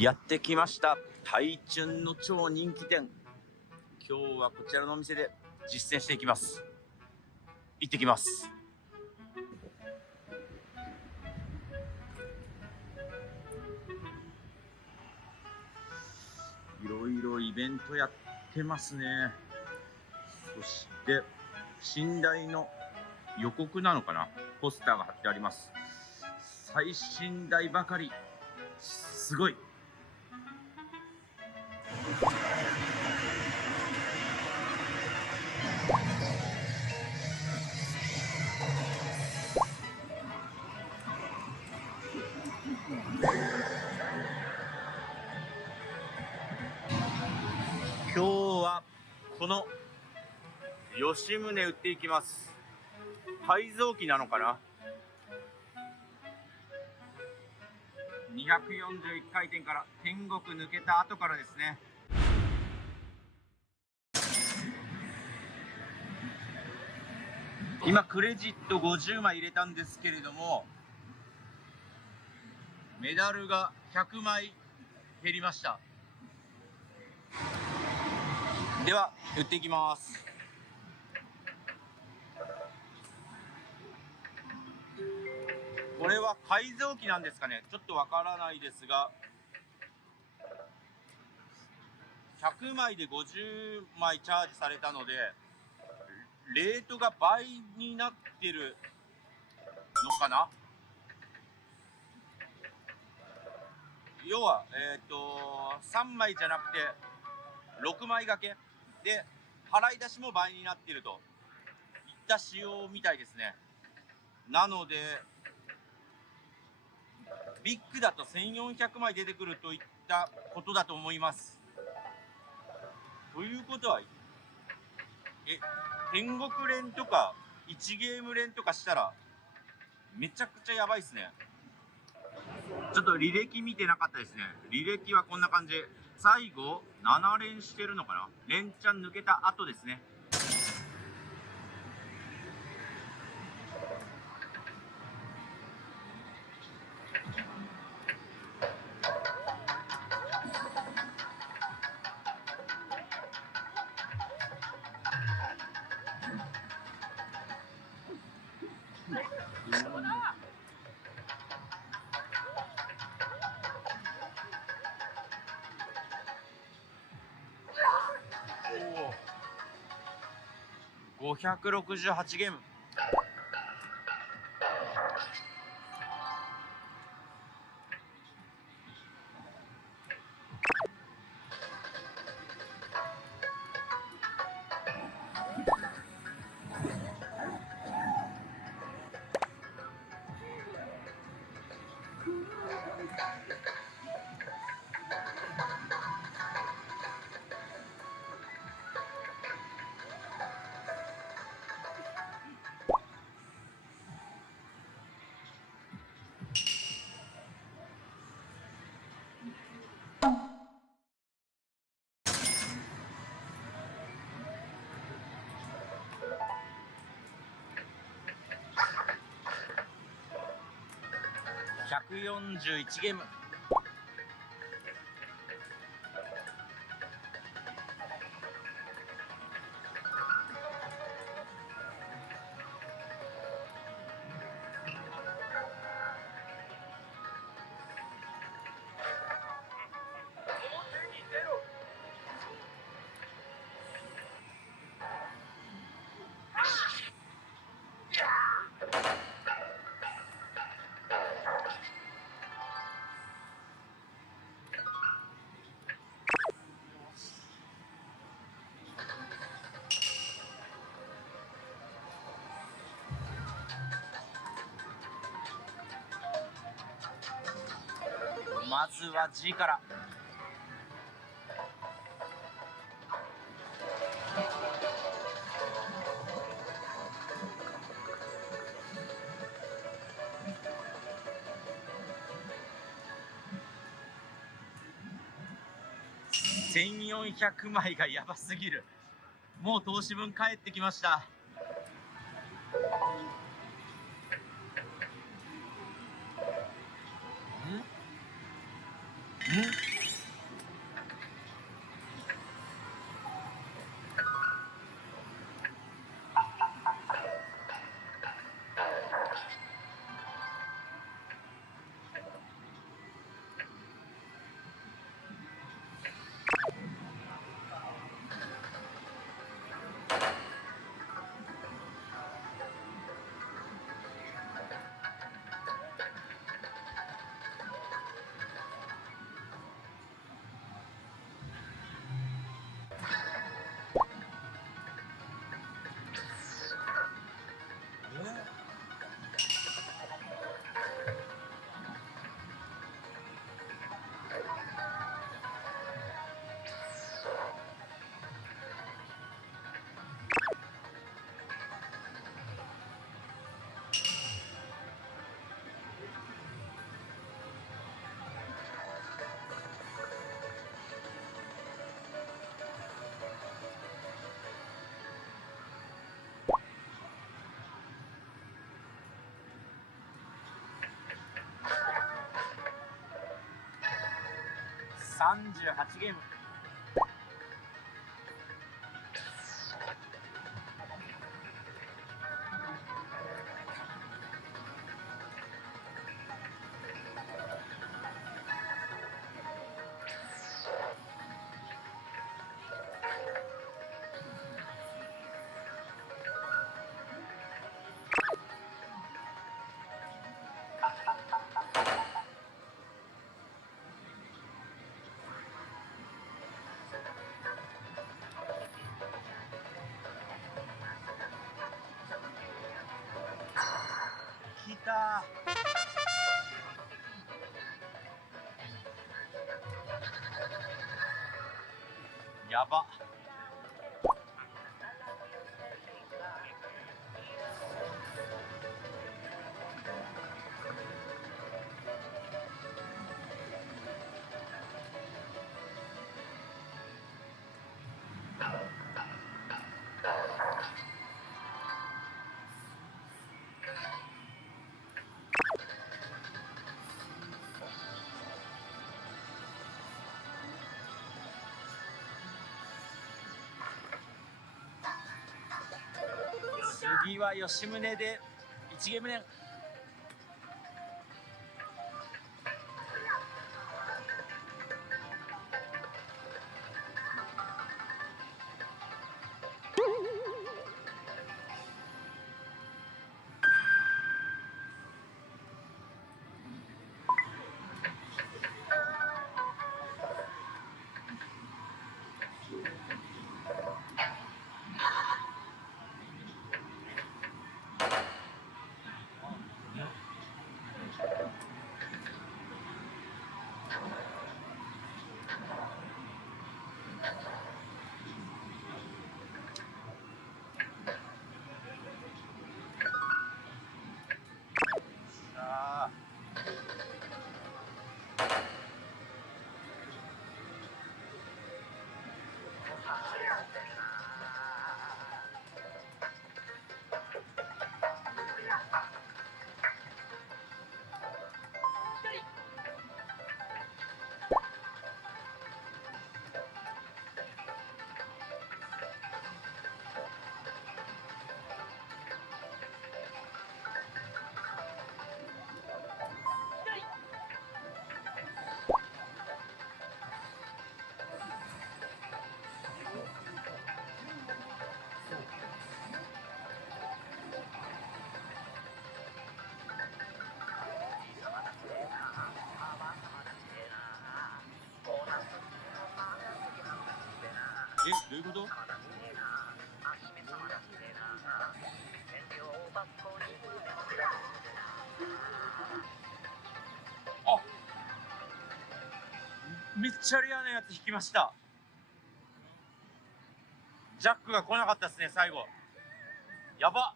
やってきました。タイチュンの超人気店。今日はこちらのお店で実践していきます。行ってきます。いろいろイベントやってますね。そして寝台の予告なのかな、ポスターが貼ってあります。最新台ばかり。すごい。今日はこの吉宗売っていきます。改造機なのかな。241回転から天国抜けた後からですね。今クレジット50枚入れたんですけれども、メダルが100枚減りました。では売っていきます。これは改造機なんですかね、ちょっとわからないですが、100枚で50枚チャージされたので、レートが倍になってるのかな。要は、3枚じゃなくて6枚掛けで払い出しも倍になっているといった仕様みたいですね。なのでビッグだと1400枚出てくるといったことだと思います。ということは天国連とか1ゲーム連とかしたらめちゃくちゃやばいっすね。ちょっと履歴見てなかったですね。履歴はこんな感じ。最後7連してるのかな。連チャン抜けた後ですね。568ゲーム。141ゲーム。まずは G から。1400枚がやばすぎる。もう投資分返ってきました。ん38ゲーム。来たー。やば。次は吉宗で1ゲーム連。どういうこと？あ、めっちゃレアなやつ引きました。ジャックが来なかったですね、最後。やば。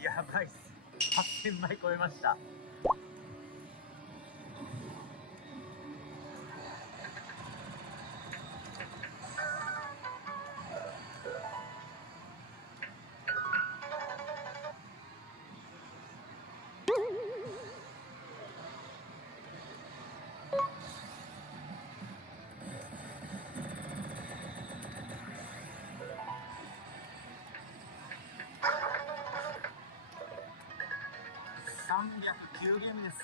やばいっす。8000枚超えました。309ゲームです。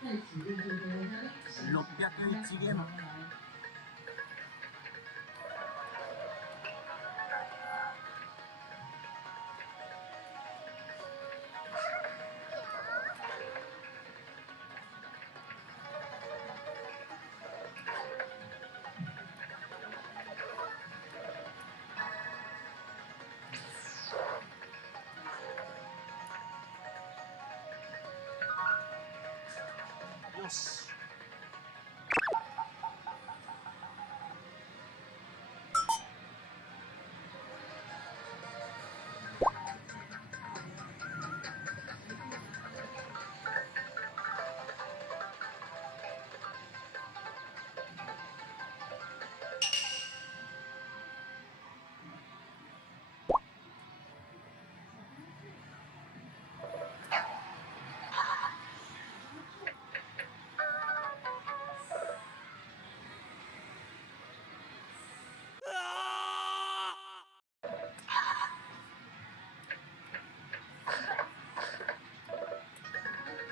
601ゲーム。よし。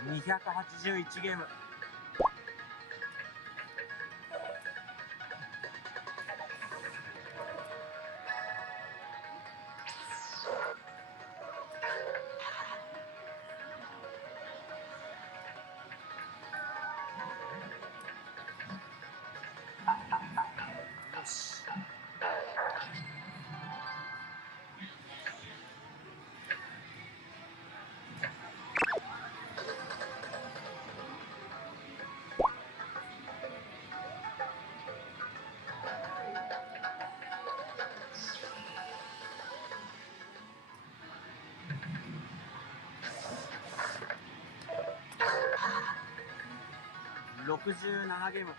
281ゲーム。よし。67ゲーム。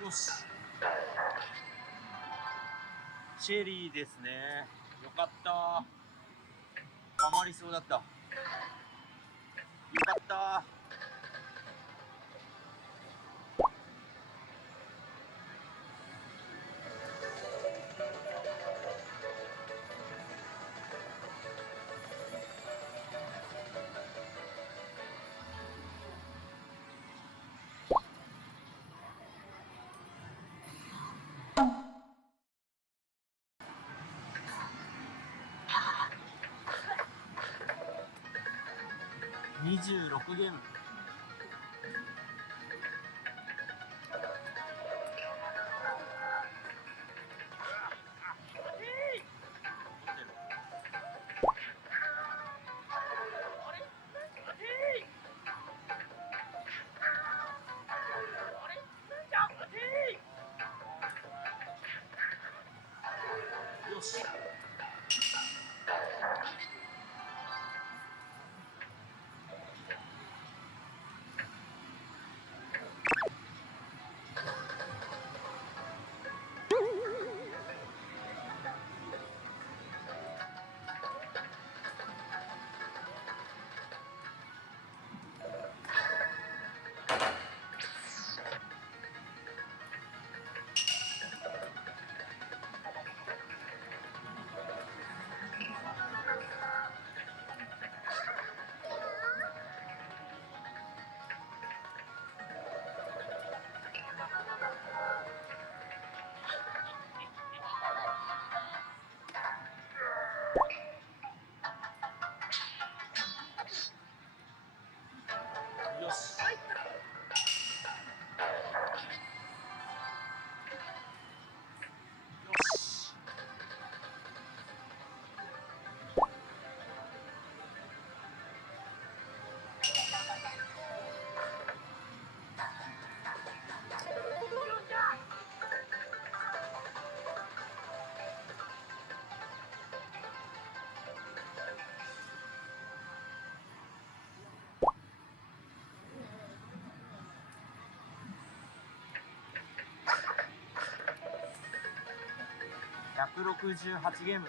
よし。チェリーですね。よかった。ハマりそうだった。よかった。26ゲーム。よし。168ゲーム。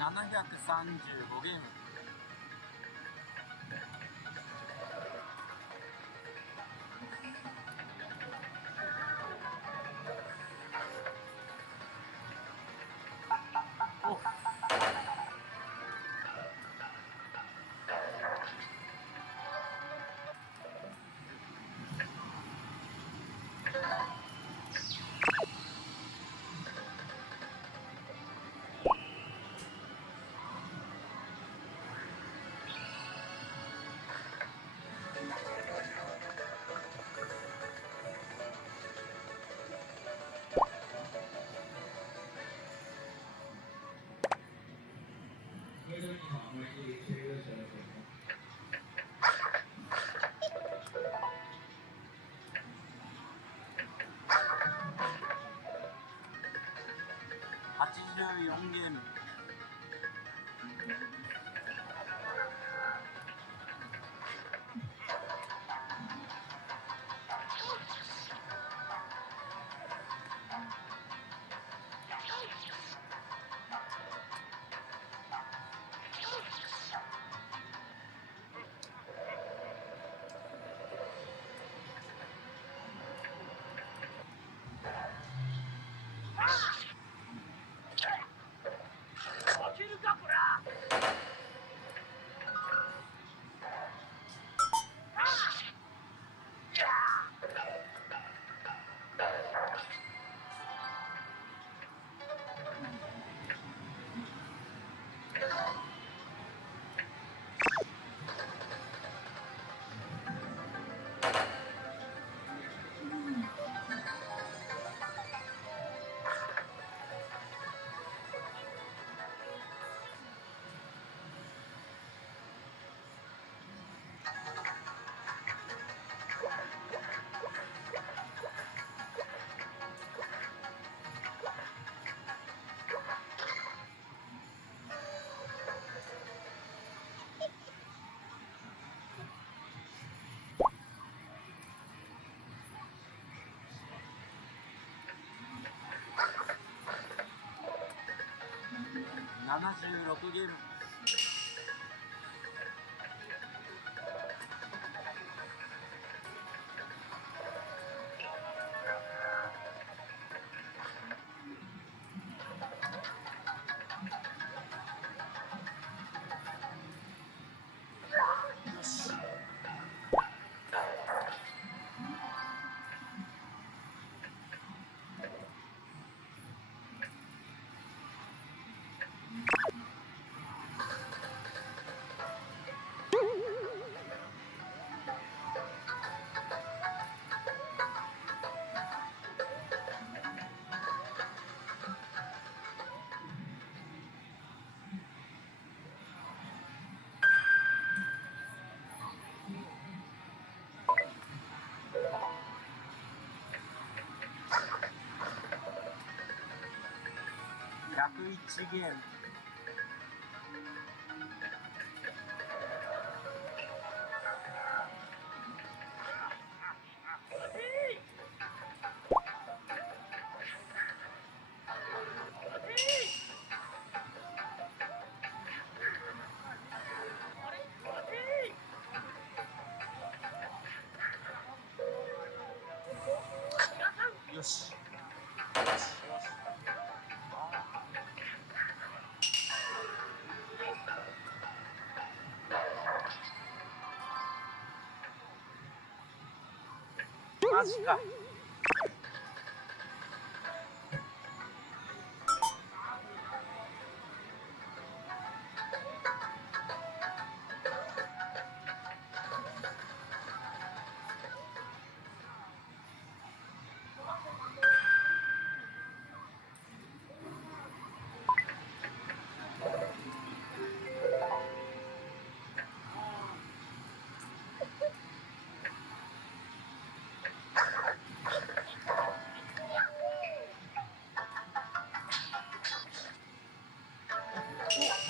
735ゲーム。84ゲーム。76ゲーム。よし。101ゲーム。よし。マジか。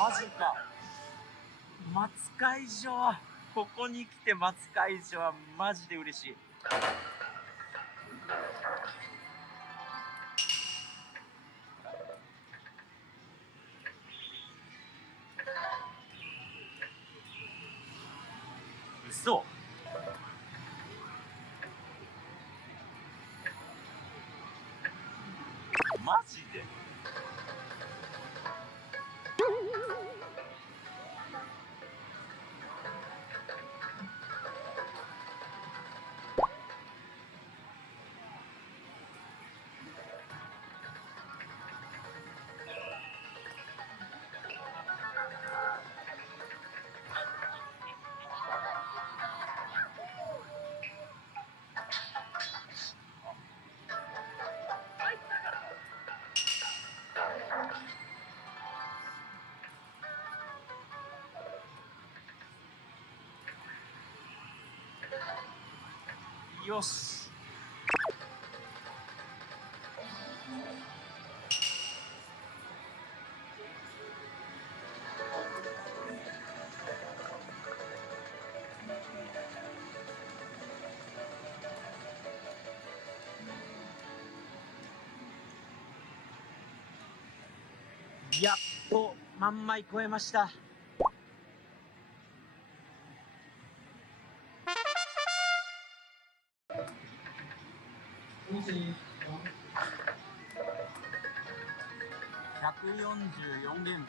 マジか。松会場、ここに来て松会場はマジで嬉しい。嘘。マジで。よし。やっと万枚超えました。144ゲーム。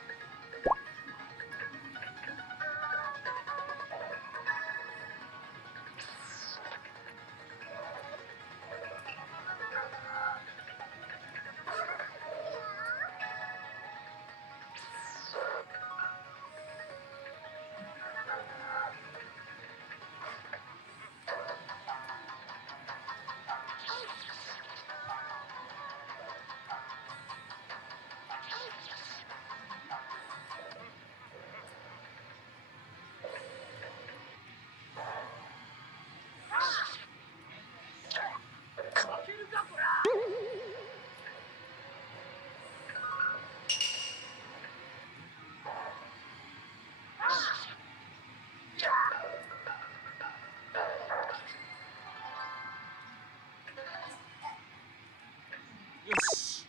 よし。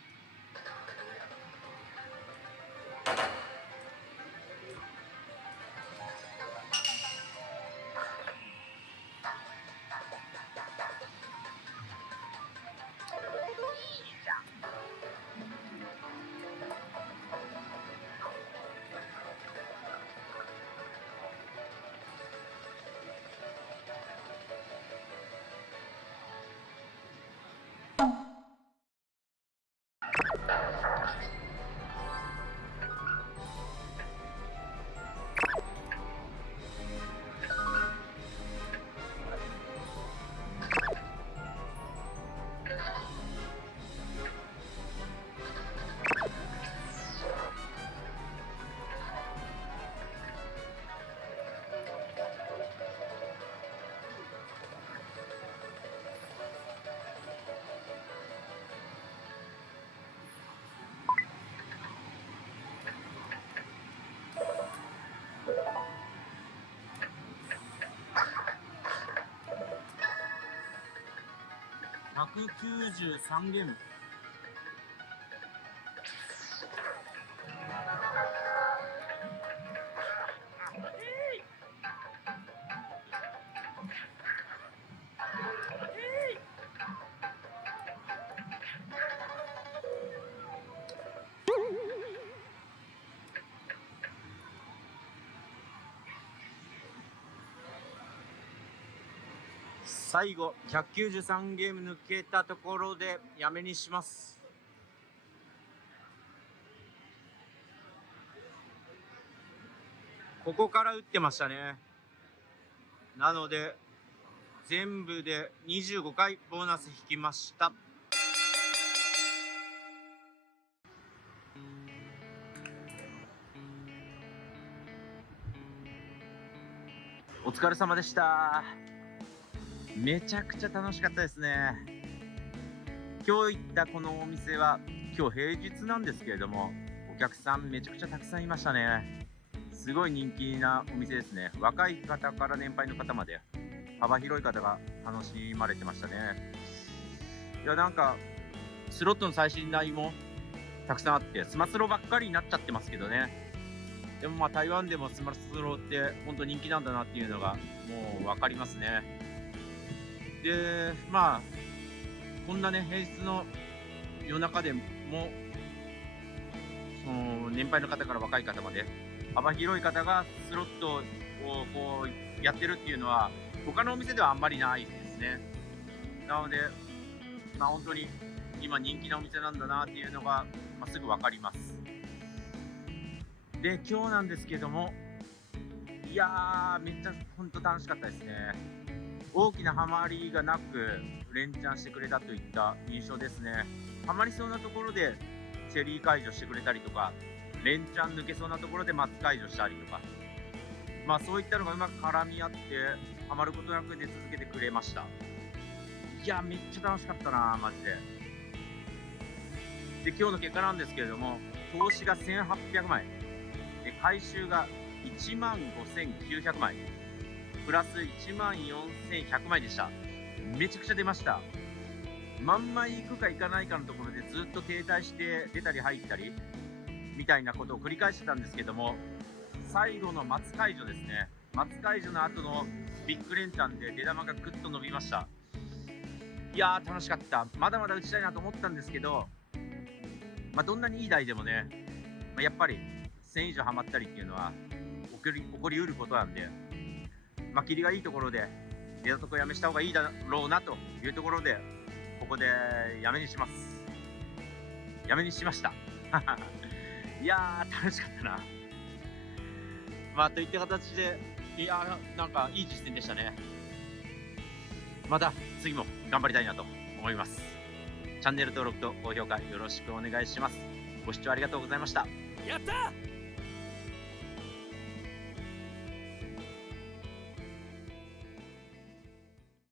193ゲーム。最後193ゲーム抜けたところでやめにします。ここから打ってましたね。なので全部で25回ボーナス引きました。お疲れ様でした。めちゃくちゃ楽しかったですね。今日行ったこのお店は今日平日なんですけれども、お客さんめちゃくちゃたくさんいましたね。すごい人気なお店ですね。若い方から年配の方まで幅広い方が楽しまれてましたね。いや、なんかスロットの最新台もたくさんあって、スマスロばっかりになっちゃってますけどね。でもまあ台湾でもスマスロって本当人気なんだなっていうのがもう分かりますね。で、まあこんなね平日の夜中でもその年配の方から若い方まで幅広い方がスロットをこうやってるっていうのは他のお店ではあんまりないですね。なので、まあ本当に今人気なお店なんだなっていうのが、まあ、すぐ分かります。で、今日なんですけども、いやーめっちゃ本当楽しかったですね。大きなハマりがなく連チャンしてくれたといった印象ですね。ハマりそうなところでチェリー解除してくれたりとか、連チャン抜けそうなところでマツ解除したりとか、まあそういったのがうまく絡み合ってハマることなく出続けてくれました。いやめっちゃ楽しかったなマジで。で、今日の結果なんですけれども、投資が1800枚で回収が15900枚プラス14100枚でした。めちゃくちゃ出ました。万枚いくかいかないかのところでずっと停滞して出たり入ったりみたいなことを繰り返してたんですけども、最後の松解除ですね。松解除の後のビッグ連チャンで出玉がぐっと伸びました。いやー楽しかった。まだまだ打ちたいなと思ったんですけど、まあ、どんなにいい台でもね、まあ、やっぱり1000以上ハマったりっていうのは起こりうることなんで、まあ、切りがいいところで出たとこやめした方がいいだろうなというところで、ここでやめにします。やめにしましたいやー楽しかったな。まあといった形で、いやーなんかいい実践でしたね。また次も頑張りたいなと思います。チャンネル登録と高評価よろしくお願いします。ご視聴ありがとうございました。やったー。